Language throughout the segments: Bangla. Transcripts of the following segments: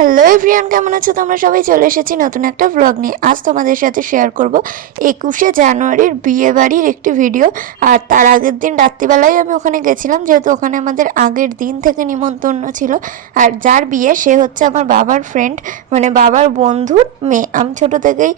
হ্যালো এভরিওয়ান, কেমন আছো তোমরা সবাই? চলে এসেছি নতুন একটা ব্লগ নিয়ে। আজ তোমাদের সাথে শেয়ার করব 21শে জানুয়ারির বিয়ে বাড়ির একটি ভিডিও। আর তার আগের দিন রাত্রিবেলায় আমি ওখানে গেছিলাম, যেহেতু ওখানে আমাদের আগের দিন থেকে নিমন্ত্রণ ছিল। আর যার বিয়ে সে হচ্ছে আমার বাবার ফ্রেন্ড, মানে বাবার বন্ধুর মেয়ে। আমি ছোট থেকেই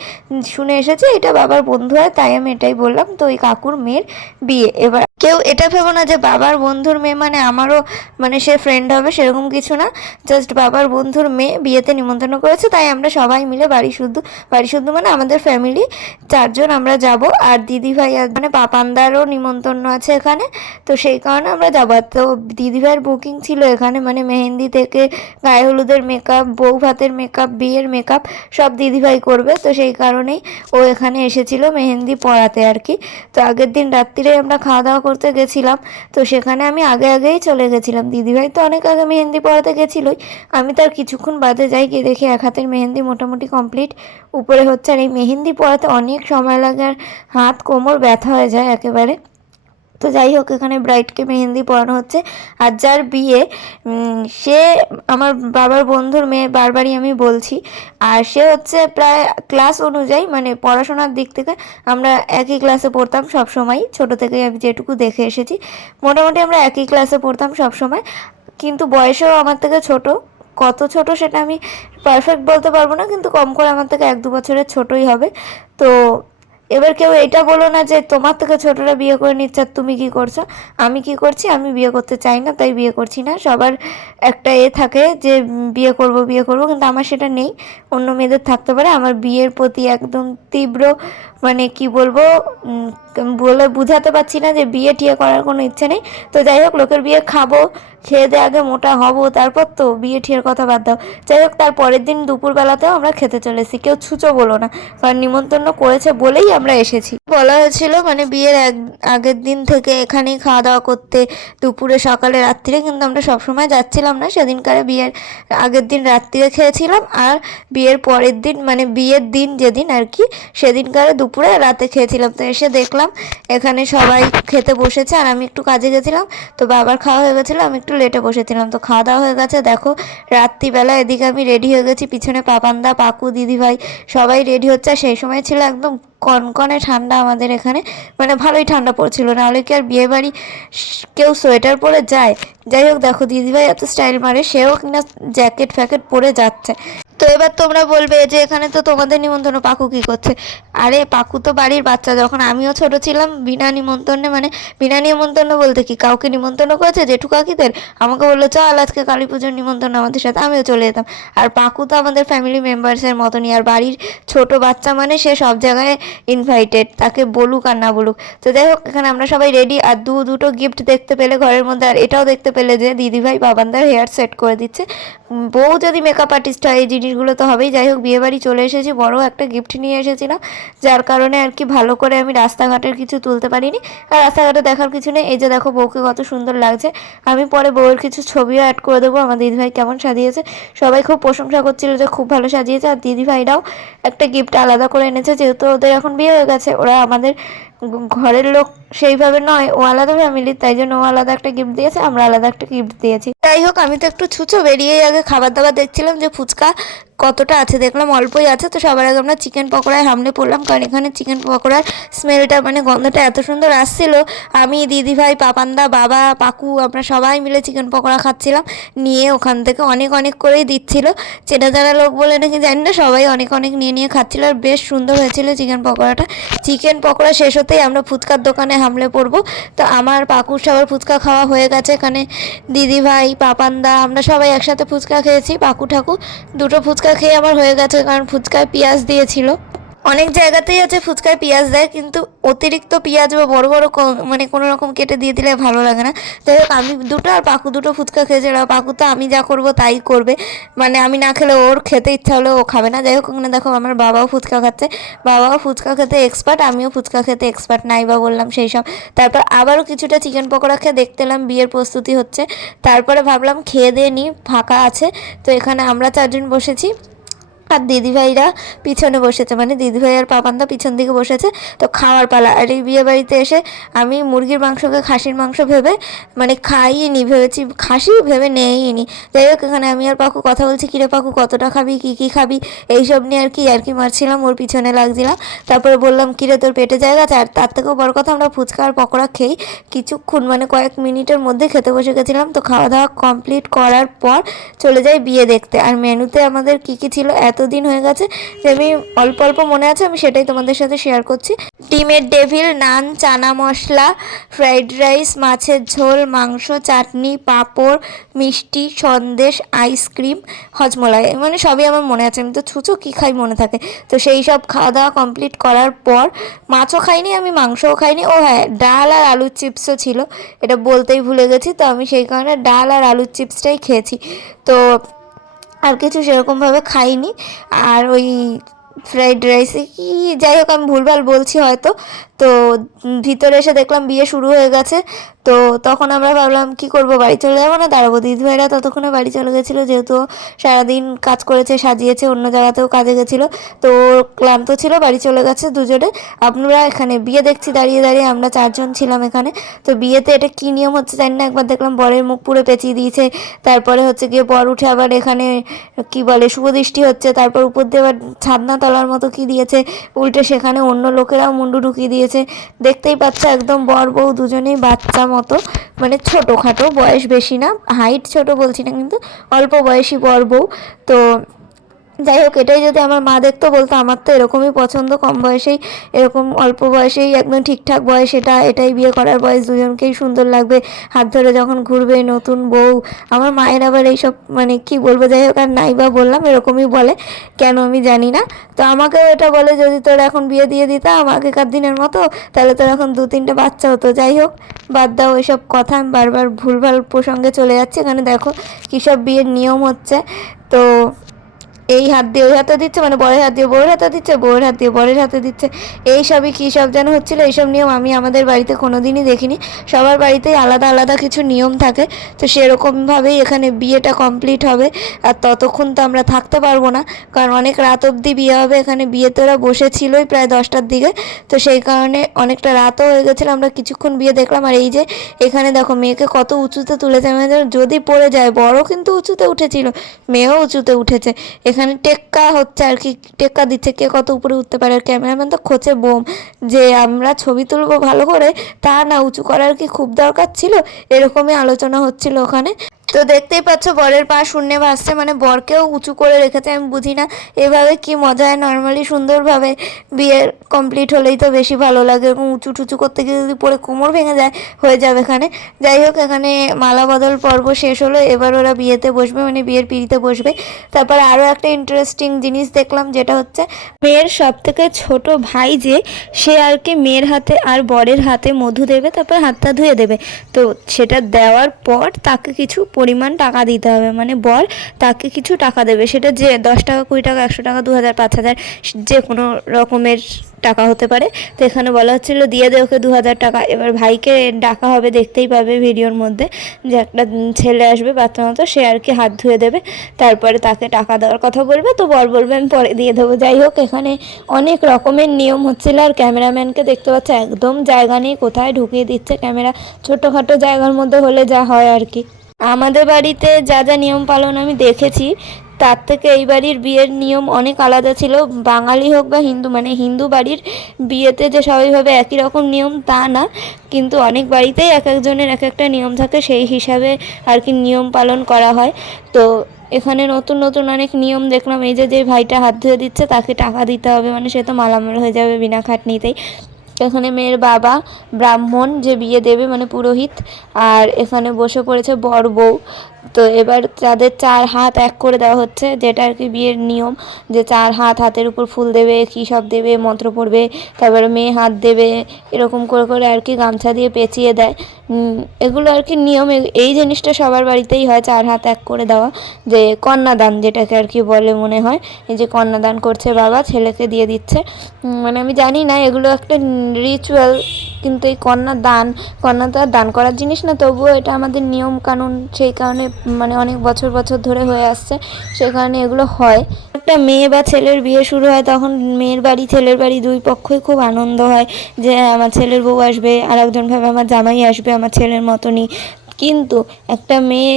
শুনে এসেছি এটা বাবার বন্ধু হয়, তাই আমি এটাই বললাম। তো ওই কাকুর মেয়ের বিয়ে। এবার কেউ এটা ভেবো না যে বাবার বন্ধুর মেয়ে মানে আমারও মানে সে ফ্রেন্ড হবে, সেরকম কিছু না। জাস্ট বাবার বন্ধুর মেয়ে বিয়েতে নিমন্ত্রণ করেছে, তাই আমরা সবাই মিলে বাড়ি শুদ্ধ মানে আমাদের ফ্যামিলি 4জন আমরা যাব। আর দিদিভাই মানে পাপানদারও নিমন্ত্রণ আছে এখানে, তো সেই কারণে আমরা যাবো। তো দিদিভাইয়ের বুকিং ছিল এখানে, মানে মেহেন্দি থেকে গায়ে হলুদের মেকআপ, বউ ভাতের মেকআপ, বিয়ের মেকআপ সব দিদিভাই করবে। তো সেই কারণেই ও এখানে এসেছিল মেহেন্দি পরাতে আর কি। তো আগের দিন রাত্রিরে আমরা খাওয়া দাওয়া করতে গেছিলাম, তো সেখানে আমি আগেই চলে গেছিলাম। দিদিভাই তো অনেক আগে মেহেন্দি পরাতে গেছিলোই, আমি তার কিছুক্ষণ বাদে যাই, গিয়ে দেখি এক হাতের মেহেন্দি মোটামুটি কমপ্লিট উপরে হচ্ছে। আর এই মেহেন্দি পরাতে অনেক সময় লাগে, আর হাত কোমর ব্যথা হয়ে যায় একেবারে। তো যাই হোক, এখানে ব্রাইডকে মেহেন্দি পরানো হচ্ছে। আর যার বিয়ে সে আমার বাবার বন্ধুর মেয়ে, বারবারই আমি বলছি। আর সে হচ্ছে প্রায় ক্লাস অনুযায়ী, মানে পড়াশোনার দিক থেকে আমরা একই ক্লাসে পড়তাম সব সময়, ছোটো থেকেই আমি যেটুকু দেখে এসেছি মোটামুটি আমরা একই ক্লাসে পড়তাম সব সময়। কিন্তু বয়সেও আমার থেকে ছোট। কত ছোট সেটা আমি পারফেক্ট বলতে পারবো না, কিন্তু কম করে আমার থেকে 1-2 বছরের ছোটই হবে। তো এবার কেউ এটা বলো না যে তোমার থেকে ছোটরা বিয়ে করে নিচ্ছে আর তুমি কি করছো। আমি কি করছি, আমি বিয়ে করতে চাই না তাই বিয়ে করছি না। সবার একটা থাকে যে বিয়ে করব, কিন্তু আমার সেটা নেই। অন্য মেয়েদের থাকতে পারে। আমার বিয়ের প্রতি একদম তীব্র, মানে কি বলবো, বলে বুঝাতে পারছি না যে বিয়ে টিয়ে করার কোনো ইচ্ছে নেই। তো যাই হোক, লোকের বিয়ে খাবো, খেয়ে দিয়ে আগে মোটা হব, তারপর তো বিয়ে ঠিয়ের কথা বাদ দাও। যাই হোক, তার পরের দিন দুপুরবেলাতেও আমরা খেতে চলেছি। কেউ ছুঁচো বলো না, কারণ নিমন্ত্রণ করেছে বলেই আমরা এসেছি। বলা হয়েছিল মানে বিয়ের আগের দিন থেকে এখানেই খাওয়া দাওয়া করতে, দুপুরে সকালে রাত্রিরে, কিন্তু আমরা সবসময় যাচ্ছিলাম না। সেদিনকারে বিয়ের আগের দিন রাত্রিরে খেয়েছিলাম, আর বিয়ের পরের দিন মানে বিয়ের দিন যেদিন আর কি, সেদিনকারে দুপুরে রাতে খেয়েছিলাম। তো এসে দেখলাম এখানে সবাই খেতে বসেছে, আর আমি একটু কাজে গেছিলাম, তো বাবার খাওয়া হয়ে গেছিলো, আমি একটু লেটে বসেছিলাম। তো খাওয়া দাওয়া হয়ে গেছে, দেখো রাত্রিবেলা এদিকে আমি রেডি হয়ে গেছি, পিছনে পাপানদা, পাকু, দিদিভাই সবাই রেডি হচ্ছে। আর সেই সময় ছিল একদম কনকনে ঠান্ডা আমাদের এখানে, মানে ভালোই ঠান্ডা পড়ছিল, নাহলে কি আর বিয়ে বাড়ি কেউ সোয়েটার পরে যায়? যাই হোক, দেখো দিদিভাই এত স্টাইল মারে, সেও কিনা জ্যাকেট ফ্যাকেট পরে যাচ্ছে। তো এবার তোমরা বলবে যে এখানে তো তোমাদের নিমন্ত্রণ, পাকু কি করছে? আরে পাকু তো বাড়ির বাচ্চা, যখন আমিও ছোট ছিলাম বিনা নিমন্ত্রণে, মানে বিনা নিমন্ত্রণ বলতে কি, কাউকে নিমন্ত্রণ করেছে জেঠু কাকিদের, আমাকে বললো চল আজকে কালী পুজোর নিমন্ত্রণ আমাদের সাথে, আমিও চলে যেতাম। আর পাকু তো আমাদের ফ্যামিলি মেম্বার্সের মতনই, আর বাড়ির ছোট বাচ্চা মানে সে সব জায়গায় ইনভাইটেড, তাকে বলুক আর না বলুক। তো যাই হোক, এখানে আমরা সবাই রেডি। আর দুটো গিফট দেখতে পেলে ঘরের মধ্যে, আর এটাও দেখতে পেলে যে দিদিভাই বাবানদার হেয়ার সেট করে দিচ্ছে। বউ যদি মেকআপ আর্টিস্ট হয় এই জিনিসগুলো তো হবেই। যাই হোক, বিয়েবাড়ি চলে এসেছি, বড় একটা গিফট নিয়ে এসেছিলাম, যার কারণে আর কি ভালো করে আমি রাস্তাঘাটের কিছু তুলতে পারিনি। আর রাস্তাঘাটে দেখার কিছু নেই। এই যে দেখো বউকে কত সুন্দর লাগছে। আমি পরে বউয়ের কিছু ছবিও অ্যাড করে দেবো আমার দিদিভাই কেমন সাজিয়েছে। সবাই খুব প্রশংসা করছিল যে খুব ভালো সাজিয়েছে। আর দিদিভাইরাও একটা গিফট আলাদা করে এনেছে, যেহেতু ওদের এখন বিয়ে হয়ে গেছে, ওরা আমাদের ঘরের লোক সেইভাবে নয়, ও আলাদা ফ্যামিলির, তাই জন্য ও আলাদা একটা গিফট দিয়েছে, আমরা আলাদা একটা গিফট দিয়েছি। যাই হোক, আমি তো একটু ছুঁচো, বেরিয়েই আগে খাবার দাবার দেখছিলাম যে ফুচকা কতটা আছে, দেখলাম অল্পই আছে। তো সবার আগে আমরা চিকেন পকোড়ায় হামলে পড়লাম, কারণ এখানে চিকেন পকোড়ার স্মেলটা মানে গন্ধটা এত সুন্দর আসছিল। আমি, দিদিভাই, পাপানদা, বাবা, পাকু আমরা সবাই মিলে চিকেন পকোড়া খাচ্ছিলাম, নিয়ে ওখান থেকে অনেক অনেক করেই দিচ্ছিল। চেনা জানা লোক বলে নাকি জানি না, সবাই অনেক অনেক নিয়ে খাচ্ছিল। আর বেশ সুন্দর হয়েছিল চিকেন পকোড়াটা। চিকেন পকোড়া শেষ হতেই আমরা ফুচকার দোকানে হামলে পড়বো। তো আমার পাকুর সবার ফুচকা খাওয়া হয়ে গেছে। এখানে দিদিভাই, পাপানদা আমরা সবাই একসাথে ফুচকা খেয়েছি। পাকু ঠাকু দুটো ফুচকা খেয়ে আমার হয়ে গেছে, কারণ ফুচকায় পেঁয়াজ দিয়েছিল। অনেক জায়গাতেই আছে ফুচকায় পেঁয়াজ দেয়, কিন্তু অতিরিক্ত পেঁয়াজ বা বড় বড় মানে কোনো রকম কেটে দিয়ে দিলে ভালো লাগে না। যাই হোক, আমি দুটো আর পাকু দুটো ফুচকা খেয়েছে। পাকু তো আমি যা করবো তাই করবে, মানে আমি না খেলে ওর খেতে ইচ্ছা হলে ও খাবে না। যাই হোক, ওখানে দেখো আমার বাবাও ফুচকা খাচ্ছে। বাবাও ফুচকা খেতে এক্সপার্ট, আমিও ফুচকা খেতে এক্সপার্ট, নাই বা বললাম সেই সব। তারপর আবারও কিছুটা চিকেন পকোড়া খেয়ে দেখতে এলাম বিয়ের প্রস্তুতি হচ্ছে। তারপরে ভাবলাম খেয়ে দিয়ে নিই, ফাঁকা আছে। তো এখানে আমরা 4জন বসেছি, আর দিদিভাইরা পিছনে বসেছে, মানে দিদিভাই আর পাপানদা পিছন দিকে বসেছে। তো খাওয়ার পালা। আর এই বিয়ে বাড়িতে এসে আমি মুরগির মাংসকে খাসির মাংস ভেবে মানে খাইনি, ভেবেছি খাসি ভেবে নেইনি। যাই হোক, এখানে আমি আর পাকু কথা বলছি, কিরে পাকু কতটা খাবি, কী খাবি, এইসব নিয়ে আর কি মারছিলাম, ওর পিছনে লাগছিলাম। তারপরে বললাম কিরে তোর পেটে জায়গা আছে। আর তার থেকেও বড় কথা, আমরা ফুচকা আর পকোড়া খেয়ে কিছুক্ষণ মানে কয়েক মিনিটের মধ্যে খেতে বসে গেছিলাম। তো খাওয়া দাওয়া কমপ্লিট করার পর চলে যাই বিয়ে দেখতে। আর মেনুতে আমাদের কী ছিল, এতদিন হয়ে গেছে যে আমি অল্প অল্প মনে আছে, আমি সেটাই তোমাদের সাথে শেয়ার করছি। ডিমের ডেভিল, নান, চানা মশলা, ফ্রাইড রাইস, মাছের ঝোল, মাংস, চাটনি, পাঁপড়, মিষ্টি, সন্দেশ, আইসক্রিম, হজমলাই, মানে সবই আমার মনে আছে। আমি তো ছুঁচো কী খাই মনে থাকে। তো সেই সব খাওয়া দাওয়া কমপ্লিট করার পর মাছও খাইনি আমি, মাংসও খাইনি। ও হ্যাঁ, ডাল আর আলুর চিপসও ছিল, এটা বলতেই ভুলে গেছি। তো আমি সেই কারণে ডাল আর আলুর চিপসটাই খেয়েছি। তো আর কিছু সেরকমভাবে খাইনি। আর ওই ফ্রাইড রাইসে কি, যাই হোক আমি ভুলভাল বলছি হয়তো। তো ভিতরে এসে দেখলাম বিয়ে শুরু হয়ে গেছে। তো তখন আমরা ভাবলাম কি করব, বাড়ি চলে যাবো না দাঁড়াবো। দিদিভাইরা ততক্ষণে বাড়ি চলে গেছিলো, যেহেতু সারাদিন কাজ করেছে, সাজিয়েছে, অন্য জায়গাতেও কাজে গেছিলো। তো ক্লান্ত ছিল, বাড়ি চলে গেছে দুজনে। আমরা এখানে বিয়ে দেখছি দাঁড়িয়ে দাঁড়িয়ে, আমরা 4 জন ছিলাম এখানে। তো বিয়েতে এটা কী নিয়ম হচ্ছে জানি না, একবার দেখলাম বরের মুখ পুরো পেঁচিয়ে দিয়েছে। তারপরে হচ্ছে গিয়ে বর উঠে আবার এখানে কি বলে শুভদৃষ্টি হচ্ছে। তারপর উপর দিয়ে আবার ছাদনা তলার মতো কি দিয়েছে, উল্টে সেখানে অন্য লোকেরাও মুন্ডু ঢুকিয়ে দিয়েছে। দেখতেই পাচ্ছ একদম বর বউ দুজনেই বাচ্চা মতো, মানে ছোটোখাটো, বয়স বেশি না, হাইট ছোট বলছি না, কিন্তু অল্প বয়সী বর বউ। তো যাই হোক, এটাই যদি আমার মা দেখতো বলতো আমার তো এরকমই পছন্দ, কম বয়সেই, এরকম অল্প বয়সেই একদম ঠিকঠাক বয়স, এটাই বিয়ে করার বয়স, দুজনকেই সুন্দর লাগবে, হাত ধরে যখন ঘুরবে নতুন বউ। আমার মায়ের আবার এইসব মানে কি বলবো, যাই হোক আর নাই বা বললাম, এরকমই বলে, কেন আমি জানি না। তো আমাকেও এটা বলে যদি তোর এখন বিয়ে দিয়ে দিতাম আগেকার দিনের মতো, তাহলে তোর এখন 2-3টে বাচ্চা হতো। যাই হোক, বাদ দাও এসব কথা, আমি বারবার ভুলভাল প্রসঙ্গে চলে যাচ্ছি। এখানে দেখো কী সব বিয়ের নিয়ম হচ্ছে। তো এই হাত দিয়ে ওই হাতে দিচ্ছে, মানে বরের হাত দিয়ে বউয়ের হাতে দিচ্ছে, বউয়ের হাত দিয়ে বরের হাতে দিচ্ছে। এই সবই কী সব যেন হচ্ছিলো। এইসব নিয়ম আমি আমাদের বাড়িতে কোনো দিনই দেখিনি। সবার বাড়িতেই আলাদা আলাদা কিছু নিয়ম থাকে। তো সেরকমভাবেই এখানে বিয়েটা কমপ্লিট হবে। আর ততক্ষণ তো আমরা থাকতে পারবো না, কারণ অনেক রাত অবধি বিয়ে হবে। এখানে বিয়েতে ওরা বসেছিলই প্রায় 10টার দিকে। তো সেই কারণে অনেকটা রাতও হয়ে গেছিলো, আমরা কিছুক্ষণ বিয়ে দেখলাম। আর এই যে এখানে দেখো মেয়েকে কত উঁচুতে তুলেছে, মানে যদি পড়ে যায়, বড় কিন্তু উঁচুতে উঠেছিল, মেয়েও উঁচুতে উঠেছে। এখানে টেক্কা হচ্ছে আর কি, টেক্কা দিচ্ছে কে কত উপরে উঠতে পারে। আর ক্যামেরাম্যান তো খোঁচে বোম, যে আমরা ছবি তুলবো ভালো করে, তা না, উঁচু করার কি খুব দরকার ছিল, এরকমই আলোচনা হচ্ছিল ওখানে। তো দেখতেই পাচ্ছ বরের পা শূন্যে ভাসছে, মানে বরকেও উঁচু করে রেখেছে। আমি বুঝি না এভাবে কি মজা হয়। নর্মালি সুন্দরভাবে বিয়ে কমপ্লিট হলেই তো বেশি ভালো লাগে, এরকম উঁচু টুচু করতে গিয়ে যদি পরে কোমর ভেঙে যায়, হয়ে যাবে এখানে। যাই হোক, এখানে মালা বদল পর্ব শেষ হলো, এবার ওরা বিয়েতে বসবে, মানে বিয়ের পিঁড়িতে বসবে। তারপর আরও একটা ইন্টারেস্টিং জিনিস দেখলাম, যেটা হচ্ছে মেয়ের সব থেকে ছোট ভাই যে, সে আর কি মেয়ের হাতে আর বরের হাতে মধু দেবে, তারপর হাতটা ধুয়ে দেবে। তো সেটা দেওয়ার পর তাকে কিছু পরিমাণ টাকা দিতে হবে, মানে বর তাকে কিছু টাকা দেবে। সেটা যে 10 টাকা, 20 টাকা, 100 টাকা, 2000, 5000, যে কোনো রকমের টাকা হতে পারে। তো এখানে বলা হচ্ছিল দিয়ে দে ওকে 2000 টাকা। এবার ভাইকে ডাকা হবে, দেখতেই পাবে ভিডিওর মধ্যে, যে একটা ছেলে আসবে বাচ্চা মতো, সে আর কি হাত ধুয়ে দেবে, তারপরে তাকে টাকা দেওয়ার কথা বলবে। তো বর বলবে আমি পরে দিয়ে দেবো। যাই হোক, এখানে অনেক রকমের নিয়ম হচ্ছিল। আর ক্যামেরাম্যানকে দেখতে পাচ্ছে একদম জায়গা নেই, কোথায় ঢুকিয়ে দিচ্ছে ক্যামেরা। ছোটোখাটো জায়গার মধ্যে হলে যা হয় আর কি। আমাদের বাড়িতে যা যা নিয়ম পালন আমি দেখেছি, তার থেকে এই বাড়ির বিয়ের নিয়ম অনেক আলাদা ছিল। বাঙালি হোক বা হিন্দু, মানে হিন্দু বাড়ির বিয়েতে যে সবাইভাবে একই রকম নিয়ম তা না, কিন্তু অনেক বাড়িতেই এক একজনের এক একটা নিয়ম থাকে, সেই হিসাবে আর কি নিয়ম পালন করা হয়। তো এখানে নতুন নতুন অনেক নিয়ম দেখলাম। এই যে ভাইটা হাত ধুয়ে দিচ্ছে তাকে টাকা দিতে হবে, মানে সে তো মালামাল হয়ে যাবে বিনা খাটনিতেই। এখানে মেয়ের বাবা ব্রাহ্মণ যে বিয়ে দেবে, মানে পুরোহিত, আর এখানে বসে পড়েছে বর বউ। তো এবার তাদের 4 হাত এক করে দেওয়া হচ্ছে, যেটা আর কি বিয়ের নিয়ম, যে 4 হাত, হাতের উপর ফুল দেবে, কী সব দেবে, মন্ত্র পড়বে, তারপরে মেয়ে হাত দেবে, এরকম করে করে আর কি গামছা দিয়ে পেঁচিয়ে দেয়। এগুলো আর কি নিয়ম। এই জিনিসটা সবার বাড়িতেই হয়, 4 হাত এক করে দেওয়া, যে কন্যাদান যেটাকে আর কি বলে মনে হয়। এই যে কন্যাদান করছে বাবা, ছেলেকে দিয়ে দিচ্ছে। মানে আমি জানি না, এগুলো একটা রিচুয়াল, কিন্তু এই কন্যা তো আর দান করার জিনিস না, তবুও এটা আমাদের নিয়ম কানুন, সেই কারণে মানে অনেক বছর বছর ধরে হয়ে আসছে, সেই কারণে এগুলো হয়। একটা একটা মেয়ে বা ছেলের বিয়ে শুরু হয় তখন মেয়ের বাড়ি ছেলের বাড়ি দুই পক্ষই খুব আনন্দ হয় যে আমার ছেলের বউ আসবে, আর একজন ভাবে আমার জামাই আসবে আমার ছেলের মতনই। কিন্তু একটা মেয়ে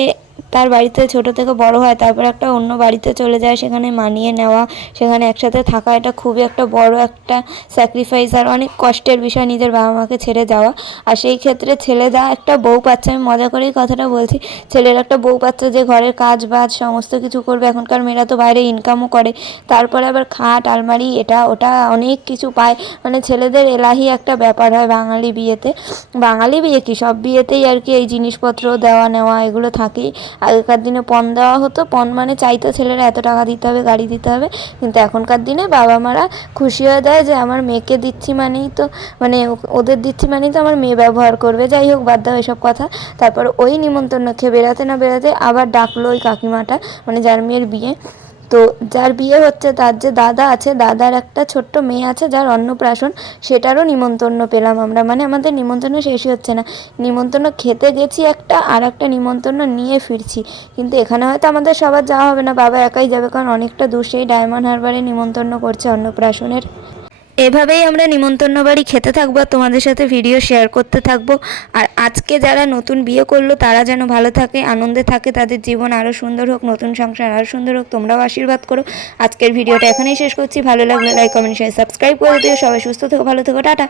তার বাড়িতে ছোট থেকে বড় হয়, তারপর একটা অন্য বাড়িতে চলে যায়, সেখানে মানিয়ে নেওয়া, সেখানে একসাথে থাকা, এটা খুবই একটা বড় একটা স্যাক্রিফাইস আর অনেক কষ্টের বিষয়, নিজের বাবা মাকে ছেড়ে যাওয়া। আর সেই ক্ষেত্রে ছেলেরা একটা বউ পাচ্ছে, আমি মজা করেই কথাটা বলছি, ছেলের একটা বউ পাচ্ছে যে ঘরের কাজ বাজ সমস্ত কিছু করবে। এখনকার মেয়েরা তো বাইরে ইনকামও করে, তারপরে আবার খাট আলমারি এটা ওটা অনেক কিছু পায়। মানে ছেলেদের এলাহি একটা ব্যাপার হয় বাঙালি বিয়েতে। বাঙালি বিয়ে কি, সব বিয়েতেই আর কি এই জিনিসপত্র দেওয়া নেওয়া এগুলো থাকেই। আগেকার দিনে পণ দেওয়া হতো, পণ মানে চাইতো ছেলেরা এত টাকা দিতে হবে, গাড়ি দিতে হবে, কিন্তু এখনকার দিনে বাবা মারা খুশি হয়ে দেয় যে আমার মেয়েকে দিচ্ছি মানেই তো, মানে ওদের দিচ্ছি মানেই তো আমার মেয়ে ব্যবহার করবে। যাই হোক, বাদ দাও এসব কথা। তারপর ওই নিমন্ত্রণ খেয়ে বেরাতে না বেরাতে আবার ডাকলো ওই কাকিমাটা, মানে যার মেয়ের বিয়ে। তো যার বিয়ে হচ্ছে তার যে দাদা আছে, দাদার একটা ছোট্ট মেয়ে আছে যার অন্নপ্রাশন, সেটারও নিমন্ত্রণ পেলাম আমরা। মানে আমাদের নিমন্ত্রণ শেষই হচ্ছে না, নিমন্ত্রণ খেতে গেছি একটা, আর একটা নিমন্ত্রণ নিয়ে ফিরছি। কিন্তু এখানে হয়তো আমাদের সবার যাওয়া হবে না, বাবা একাই যাবে, কারণ অনেকটা দূর, সেই ডায়মন্ড হারবারে নিমন্ত্রণ করছে অন্নপ্রাশনের। এভাবেই আমরা নিমন্ত্রণ বাড়ি খেতে থাকবো, তোমাদের সাথে ভিডিও শেয়ার করতে থাকবো। আর আজকে যারা নতুন বিয়ে করলো তারা যেন ভালো থাকে, আনন্দে থাকে, তাদের জীবন আরও সুন্দর হোক, নতুন সংসার আরও সুন্দর হোক, তোমরাও আশীর্বাদ করো। আজকের ভিডিওটা এখানেই শেষ করছি, ভালো লাগলে লাইক কমেন্ট শেয়ার সাবস্ক্রাইব করে দিও। সবাই সুস্থ থেকো, ভালো থেকো, টাটা।